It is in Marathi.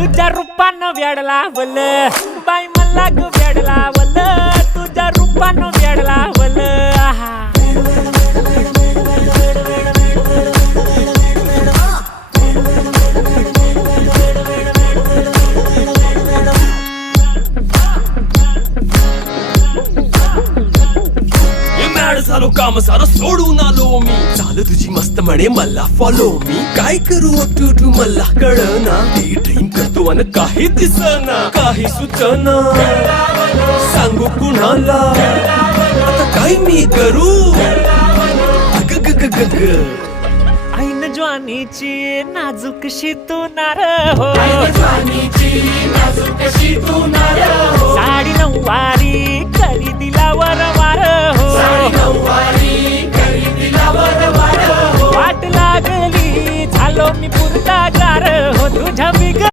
तुझ्या रूपानं वेडला वल बाई मला ग वेडला वल तुझ्या रूपानं वेडला वल आहा झालो काम सारं सोडून आलो मी झालं तुझी मस्त म्हणे मला फॉलो मी काय करू तू मला कळना ती ड्रीम करतो आणि काही दिसना काही सुचना सांगू कुणाला आता काय मी करू अग ग ग ग ग ऐन ज्वानीची नाजूकशी तू नार हो साडी नऊवारी करी दिला वरवार हो वाट लागली झालो मी पुरता गार हो तुझ्या बिग